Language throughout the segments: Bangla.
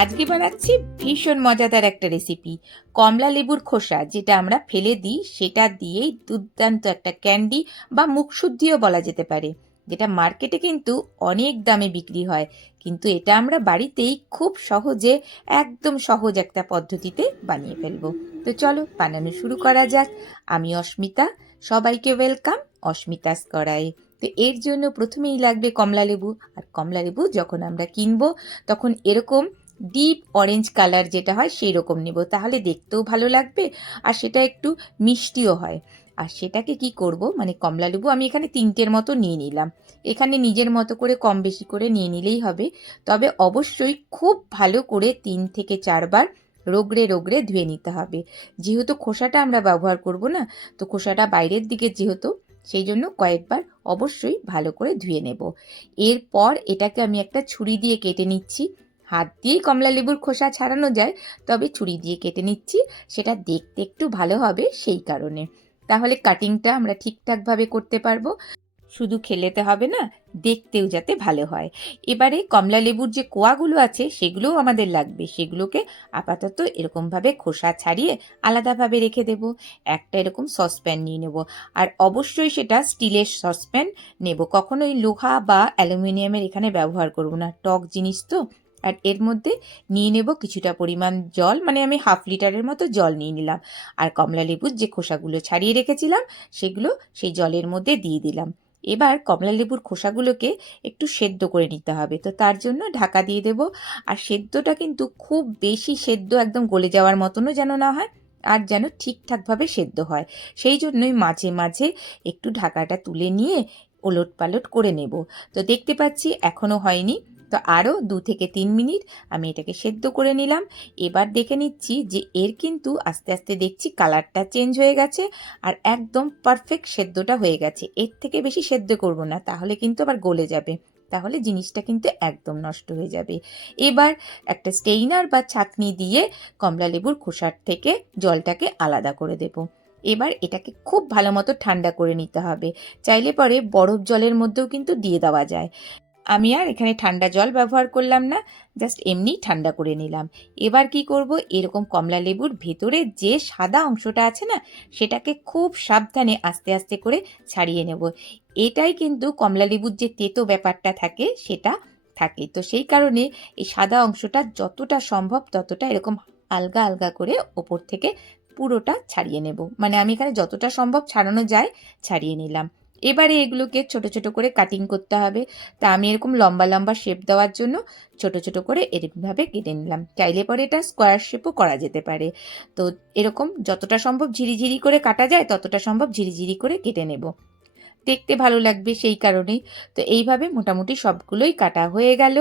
আজকে বানাচ্ছি ভীষণ মজাদার একটা রেসিপি কমলা লেবুর খোসা, যেটা আমরা ফেলে দিই, সেটা দিয়েই দুর্দান্ত একটা ক্যান্ডি বা মুখশুদ্ধিও বলা যেতে পারে, যেটা মার্কেটে কিন্তু অনেক দামে বিক্রি হয়, কিন্তু এটা আমরা বাড়িতেই খুব সহজে, একদম সহজ একটা পদ্ধতিতে বানিয়ে ফেলব। তো চলো বানানো শুরু করা যাক। আমি অস্মিতা, সবাইকে ওয়েলকাম অস্মিতাস করায় তো এর জন্য প্রথমেই লাগবে কমলা লেবু, আর কমলা লেবু যখন আমরা কিনবো, তখন এরকম ডিপ অরেঞ্জ কালার যেটা হয় সেই রকম নেব। তাহলে দেখতেও ভালো লাগবে আর সেটা একটু মিষ্টিও হয়। আর সেটাকে কি করব? মানে কমলা লেবু আমি এখানে তিনটের মতো নিয়ে নিলাম। এখানে নিজের মতো করে কম বেশি করে নিয়ে নিলেই হবে। তবে অবশ্যই খুব ভালো করে তিন থেকে চারবার রোগড়ে রোগড়ে ধুয়ে নিতে হবে। যেহেতু খোসাটা আমরা ব্যবহার করব না, তো খোসাটা বাইরের দিকে যেহেতু, সেই জন্য কয়েকবার অবশ্যই ভালো করে ধুয়ে নেব। এরপর এটাকে আমি একটা ছুরি দিয়ে কেটে নিচ্ছি। হাত দিয়েই কমলা লেবুর খোসা ছাড়ানো যায়, তবে ছুরি দিয়ে কেটে নিচ্ছি, সেটা দেখতে একটু ভালো হবে সেই কারণে। তাহলে কাটিংটা আমরা ঠিকঠাকভাবে করতে পারব। শুধু খেলেতে হবে না, দেখতেও যাতে ভালো হয়। এবারে কমলা লেবুর যে কোয়াগুলো আছে, সেগুলোও আমাদের লাগবে। সেগুলোকে আপাতত এরকমভাবে খোসা ছাড়িয়ে আলাদাভাবে রেখে দেব। একটা এরকম সসপ্যান নিয়ে নেব। আর অবশ্যই সেটা স্টিলের সসপ্যান নেব। কখনোই লোহা বা অ্যালুমিনিয়ামের এখানে ব্যবহার করব না। টক জিনিস তো। আর এর মধ্যে নিয়ে নেব কিছুটা পরিমাণ জল মানে আমি হাফ লিটারের মতো জল নিয়ে নিলাম। আর কমলা লেবুর যে খোসাগুলো ছাড়িয়ে রেখেছিলাম, সেগুলো সেই জলের মধ্যে দিয়ে দিলাম। এবার কমলা লেবুর খোসাগুলোকে একটু সেদ্ধ করে নিতে হবে। তো তার জন্য ঢাকা দিয়ে দেব। আর সেদ্ধটা কিন্তু খুব বেশি সেদ্ধ একদম গলে যাওয়ার মতনও যেন না হয়, আর যেন ঠিকঠাকভাবে সেদ্ধ হয়। সেই জন্যই মাঝে মাঝে একটু ঢাকাটা তুলে নিয়ে ওলট পালট করে নেব। তো দেখতে পাচ্ছি এখনও হয়নি। তো আরও দু থেকে তিন মিনিট আমি এটাকে সেদ্ধ করে নিলাম। এবার দেখে নিচ্ছি যে এর কিন্তু আস্তে আস্তে দেখছি কালারটা চেঞ্জ হয়ে গেছে আর একদম পারফেক্ট সেদ্ধটা হয়ে গেছে। এর থেকে বেশি সেদ্ধ করব না, তাহলে কিন্তু আবার গলে যাবে। তাহলে জিনিসটা কিন্তু একদম নষ্ট হয়ে যাবে। এবার একটা স্টেইনার বা ছাঁকনি দিয়ে কমলা লেবুর খোসার থেকে জলটাকে আলাদা করে দেব। এবার এটাকে খুব ভালো মতো ঠান্ডা করে নিতে হবে। চাইলে পরে বরফ জলের মধ্যেও কিন্তু দিয়ে দেওয়া যায়। আমি আর এখানে ঠান্ডা জল ব্যবহার করলাম না জাস্ট এমনি ঠান্ডা করে নিলাম। এবার কি করব? এরকম কমলা লেবুর ভেতরে যে সাদা অংশটা আছে না, সেটাকে খুব সাবধানে আস্তে আস্তে করে ছাড়িয়ে নেব। এটাই কিন্তু কমলা লেবুর যে তেতো ব্যাপারটা থাকে, সেটা থাকে। তো সেই কারণে এই সাদা অংশটা যতটা সম্ভব ততটা এরকম আলগা আলগা করে ওপর থেকে পুরোটা ছাড়িয়ে নেব। মানে আমি এখানে যতটা সম্ভব ছাড়ানো যায়, ছাড়িয়ে নিলাম। এবারে এগুলোকে ছোট ছোট করে কাটিং করতে হবে। তা আমি এরকম লম্বা লম্বা শেপ দেওয়ার জন্য ছোট ছোট করে এরকমভাবে কেটে নিলাম। চাইলে পরে এটা স্কোয়ার শেপও করা যেতে পারে। তো এরকম যতটা সম্ভব ঝিরিঝিরি করে কাটা যায়, ততটা সম্ভব ঝিরিঝিরি করে কেটে নেব। দেখতে ভালো লাগবে সেই কারণেই। তো এইভাবে মোটামুটি সবগুলোই কাটা হয়ে গেল।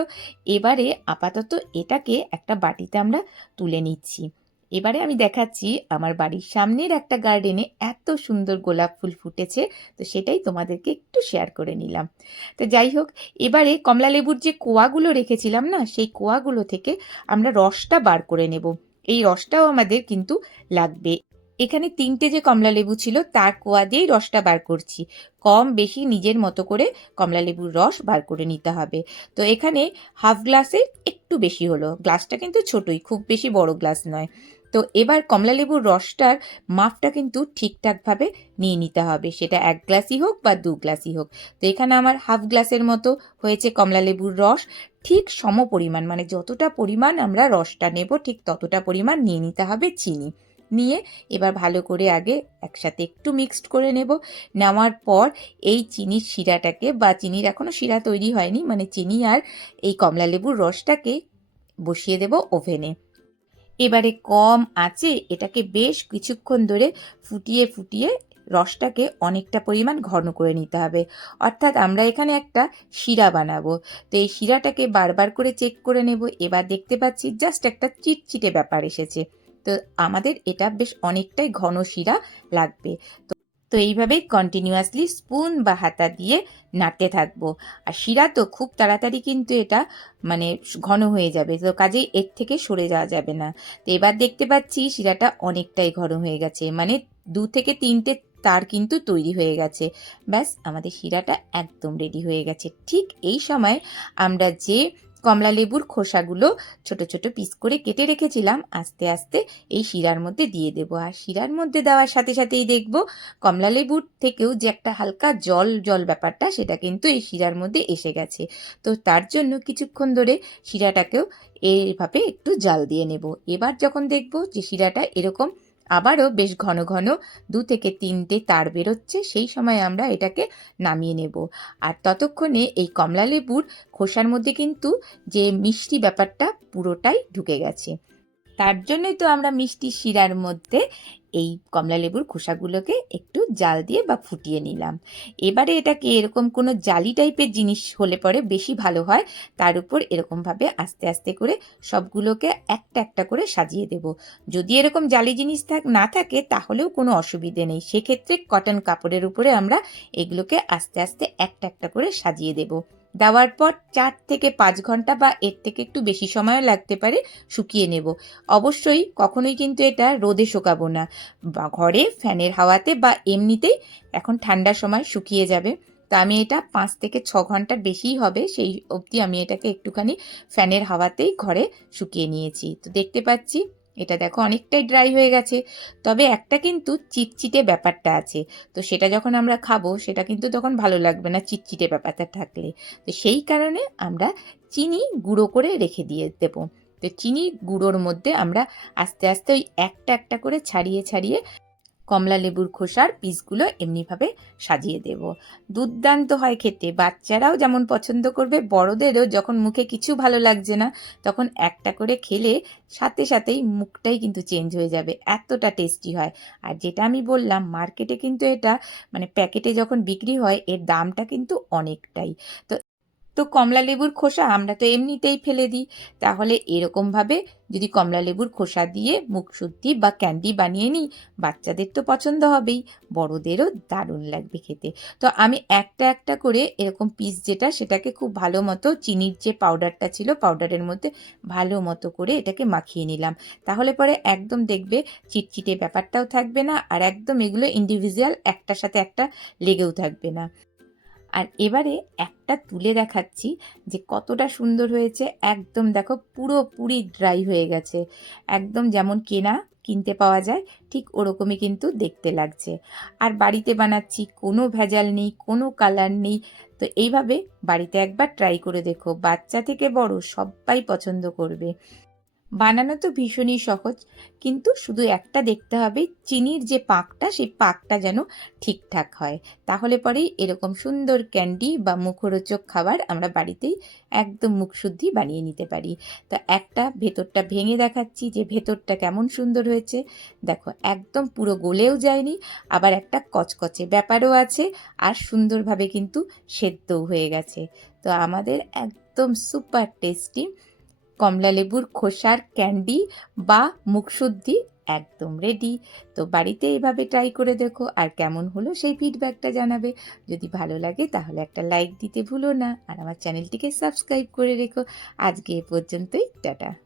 এবারে আপাতত এটাকে একটা বাটিতে আমরা তুলে নিচ্ছি। এবারে আমি দেখাচ্ছি আমার বাড়ির সামনের একটা গার্ডেনে এত সুন্দর গোলাপ ফুল ফুটেছে, তো সেটাই তোমাদেরকে একটু শেয়ার করে নিলাম। তো যাই হোক, এবারে কমলা লেবুর যে কোয়াগুলো রেখেছিলাম না, সেই কোয়াগুলো থেকে আমরা রসটা বার করে নেব। এই রসটাও আমাদের কিন্তু লাগবে। এখানে তিনটে যে কমলা লেবু ছিল, তার কোয়া দিয়েই রসটা বার করছি। কম বেশি নিজের মতো করে কমলা লেবুর রস বার করে নিতে হবে। তো এখানে হাফ গ্লাসের একটু বেশি হলো। গ্লাসটা কিন্তু ছোটই, খুব বেশি বড় গ্লাস নয়। তো এবার কমলালেবুর রসটার মাপটা কিন্তু ঠিকঠাকভাবে নিয়ে নিতে হবে। সেটা এক গ্লাসই হোক বা দু গ্লাসই হোক। তো এখানে আমার হাফ গ্লাসের মতো হয়েছে কমলালেবুর রস। ঠিক সম পরিমাণ মানে যতটা পরিমাণ আমরা রসটা নেব, ঠিক ততটা পরিমাণ নিয়ে নিতে হবে চিনি। নিয়ে এবার ভালো করে আগে একসাথে একটু মিক্সড করে নেব। নেওয়ার পর এই চিনির শিরাটাকে বা চিনির এখনও শিরা তৈরি হয়নি মানে চিনি আর এই কমলালেবুর রসটাকে বসিয়ে দেব ওভেনে। এবারে কম আছে, এটাকে বেশ কিছুক্ষণ ধরে ফুটিয়ে ফুটিয়ে রসটাকে অনেকটা পরিমাণ ঘন করে নিতে হবে। অর্থাৎ আমরা এখানে একটা শিরা বানাবো। তো এই শিরাটাকে বারবার করে চেক করে নেব। এবার দেখতে পাচ্ছি জাস্ট একটা চিটচিটে ব্যাপার এসেছে। তো আমাদের এটা বেশ অনেকটাই ঘন শিরা লাগবে। তো তো এইভাবেই কন্টিনিউয়াসলি স্পুন বা হাতা দিয়ে নাড়তে থাকব। আর শিরা তো খুব তাড়াতাড়ি কিন্তু এটা মানে ঘন হয়ে যাবে, তো কাজেই এর থেকে সরে যাওয়া যাবে না। তো এবার দেখতে পাচ্ছি শিরাটা অনেকটাই ঘন হয়ে গেছে মানে দু থেকে তিনটে তার কিন্তু তৈরি হয়ে গেছে। ব্যাস, আমাদের শিরাটা একদম রেডি হয়ে গেছে। ঠিক এই সময় আমরা যে কমলা লেবুর খোসাগুলো ছোট ছোট পিস করে কেটে রেখেছিলাম। আস্তে আস্তে এই শিরার মধ্যে দিয়ে দেবো। আর শিরার মধ্যে দেওয়ার সাথে সাথেই দেখব কমলা লেবুর থেকেও যে একটা হালকা জল জল ব্যাপারটা সেটা কিন্তু এই শিরার মধ্যে এসে গেছে। তো তার জন্য কিছুক্ষণ ধরে শিরাটাকেও এইভাবে একটু জাল দিয়ে নেব। এবার যখন দেখব যে শিরাটা এরকম আবারও বেশ ঘন ঘন দু থেকে তিনটে তার বেরোচ্ছে, সেই সময় আমরা এটাকে নামিয়ে নেব। আর ততক্ষণে এই কমলা লেবুর খোসার মধ্যে কিন্তু যে মিষ্টি ব্যাপারটা পুরোটাই ঢুকে গেছে। তার জন্যই তো আমরা মিষ্টি শিরার মধ্যে এই কমলা লেবুর খোসাগুলোকে একটু জাল দিয়ে বা ফুটিয়ে নিলাম। এবারে এটাকে এরকম কোনো জালি টাইপের জিনিস হলে পরে বেশি ভালো হয়, তার উপর এরকমভাবে আস্তে আস্তে করে সবগুলোকে একটা একটা করে সাজিয়ে দেব। যদি এরকম জালি জিনিস থাক, না থাকে তাহলেও কোনো অসুবিধে নেই। সেক্ষেত্রে কটন কাপড়ের উপরে আমরা এগুলোকে আস্তে আস্তে একটা একটা করে সাজিয়ে দেব। দেওয়ার পর চার থেকে পাঁচ ঘণ্টা বা এর থেকে একটু বেশি সময়ও লাগতে পারে শুকিয়ে নেব। অবশ্যই কখনোই কিন্তু এটা রোদে শোকাবো না। বা ঘরে ফ্যানের হাওয়াতে বা এমনিতেই এখন ঠান্ডার সময় শুকিয়ে যাবে। তো আমি এটা পাঁচ থেকে ছ ঘণ্টার বেশিই হবে। সেই অবধি আমি এটাকে একটুখানি ফ্যানের হাওয়াতেই ঘরে শুকিয়ে নিয়েছি। তো দেখতে পাচ্ছি এটা দেখো অনেকটাই ড্রাই হয়ে গেছে। তবে একটা কিন্তু চিটচিটে ব্যাপারটা আছে। তো সেটা যখন আমরা খাব, সেটা কিন্তু তখন ভালো লাগবে না চিটচিটে ব্যাপারটা থাকলে। তো সেই কারণে আমরা চিনি গুঁড়ো করে রেখে দিয়ে দেবো। তো চিনি গুঁড়োর মধ্যে আমরা আস্তে আস্তে ওই একটা একটা করে ছাড়িয়ে ছাড়িয়ে কমলা লেবুর খোসার পিসগুলো এমনিভাবে সাজিয়ে দেব। দুর্দান্ত হয় খেতে। বাচ্চারাও যেমন পছন্দ করবে, বড়দেরও যখন মুখে কিছু ভালো লাগছে না, তখন একটা করে খেলে সাথে সাথেই মুখটাই কিন্তু চেঞ্জ হয়ে যাবে। এতটা টেস্টি হয়। আর যেটা আমি বললাম মার্কেটে কিন্তু এটা মানে প্যাকেটে যখন বিক্রি হয়, এর দামটা কিন্তু অনেকটাই। তো তো কমলা লেবুর খোসা আমরা তো এমনিতেই ফেলে দিই। তাহলে এরকমভাবে যদি কমলা লেবুর খোসা দিয়ে মুখ শুদ্ধি বা ক্যান্ডি বানিয়ে নিই, বাচ্চাদের তো পছন্দ হবেই, বড়দেরও দারুণ লাগবে খেতে। তো আমি একটা একটা করে এরকম পিস যেটা, সেটাকে খুব ভালো মতো চিনির যে পাউডারটা ছিল পাউডারের মধ্যে ভালো মতো করে এটাকে মাখিয়ে নিলাম। তাহলে পরে একদম দেখবে চিটচিটে ব্যাপারটাও থাকবে না, আর একদম এগুলো ইন্ডিভিজুয়াল একটার সাথে একটা লেগেও থাকবে না। আর এবারে একটা তুলে দেখাচ্ছি যে কতটা সুন্দর হয়েছে। একদম দেখো পুরোপুরি ড্রাই হয়ে গেছে। একদম যেমন কেনা কিনতে পাওয়া যায়, ঠিক ওরকমই কিন্তু দেখতে লাগছে। আর বাড়িতে বানাচ্ছি, কোনো ভেজাল নেই, কোনো কালার নেই। তো এইভাবে বাড়িতে একবার ট্রাই করে দেখো। বাচ্চা থেকে বড় সবাই পছন্দ করবে। বানানো তো ভীষণই সহজ, কিন্তু শুধু একটা দেখতে হবে, চিনির যে পাকটা, সেই পাকটা যেন ঠিকঠাক হয়। তাহলে পরেই এরকম সুন্দর ক্যান্ডি বা মুখরোচক খাবার আমরা বাড়িতেই একদম মুখশুদ্ধি বানিয়ে নিতে পারি। তো একটা ভেতরটা ভেঙে দেখাচ্ছি যে ভেতরটা কেমন সুন্দর হয়েছে। দেখো, একদম পুরো গলেও যায়নি, আবার একটা কচকচে ব্যাপারও আছে, আর সুন্দরভাবে কিন্তু সেদ্ধও হয়ে গেছে। তো আমাদের একদম সুপার টেস্টি কমলা লেবুর খোসার ক্যান্ডি বা মুখশুদ্ধি একদম রেডি তো বাড়িতে এভাবে ট্রাই করে দেখো আর কেমন হলো সেই ফিডব্যাকটা জানাবে। যদি ভালো লাগে তাহলে একটা লাইক দিতে ভুলো না। আর আমার চ্যানেলটিকে সাবস্ক্রাইব করে রেখো। আজকে এ পর্যন্তই, টাটা।